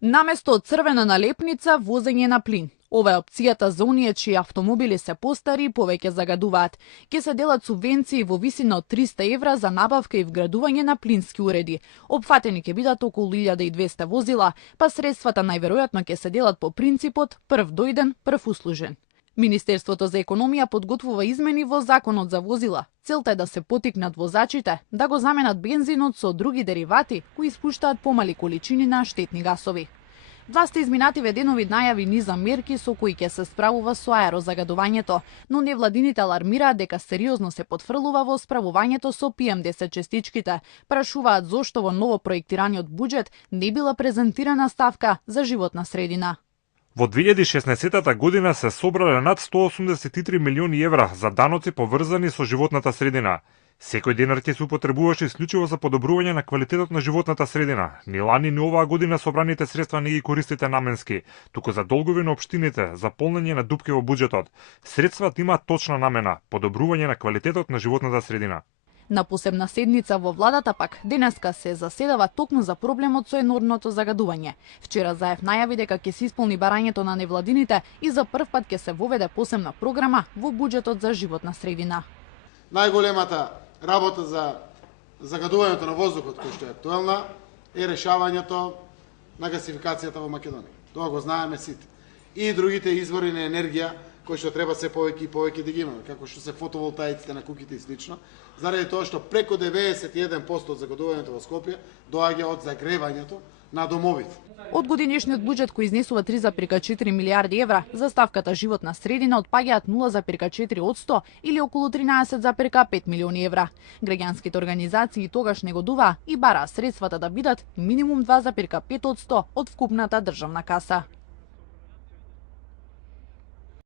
Наместо од црвена налепница, возење на плин. Ова е опцијата за оние чии автомобили се постари и повеќе загадуваат. Ке се делат субвенции во висина од 300 евра за набавка и вградување на плински уреди. Опфатени ќе бидат околу 1200 возила, па средствата најверојатно ќе се делат по принципот прв дојден, прв услужен. Министерството за економија подготвува измени во законот за возила. Целта е да се поттикнат возачите да го заменат бензинот со други деривати кои испуштаат помали количини на штетни гасови. Власта изминативе денови најави низа мерки со кои ќе се справува со аерозагадувањето, но невладините алармираат дека сериозно се потфрлува во справувањето со PM10 частичките. Прашуваат зошто во ново проектираниот буџет не била презентирана ставка за животна средина. Во 2016 година се собрале над 183 милиони евра за даноци поврзани со животната средина. Секој денар ќе се употребуваше исклучиво за подобрување на квалитетот на животната средина. Ни лани, ни оваа година собраните средства не ги користите наменски, туку за долгови на општините, за полнење на дупки во буџетот. Средствата имаат точна намена – подобрување на квалитетот на животната средина. На посебна седница во владата пак денеска се заседава токму за проблемот со енормното загадување. Вчера Заев најави дека ќе се исполни барањето на невладините и за прв пат ќе се воведе посебна програма во буџетот за животна средина. Најголемата работа за загадувањето на воздухот кој што е актуелна е решавањето на гасификацијата во Македонија. Тоа го знаеме сите. И другите извори на енергија кои што треба се повеќе и повеќе да ги имаме, како што се фотоволтаиците на куќите и слично, заради тоа што преку 91% од загадувањето во Скопје доаѓа од загревањето на домовите. Од годинешниот буџет кој изнесува 3,4 милиарди евра, за ставката животна средина отпаѓаат 0,4% или околу 13,5 милиони евра. Граѓанските организации тогаш негодуваа и бараа средствата да бидат минимум 2,5% од вкупната државна каса.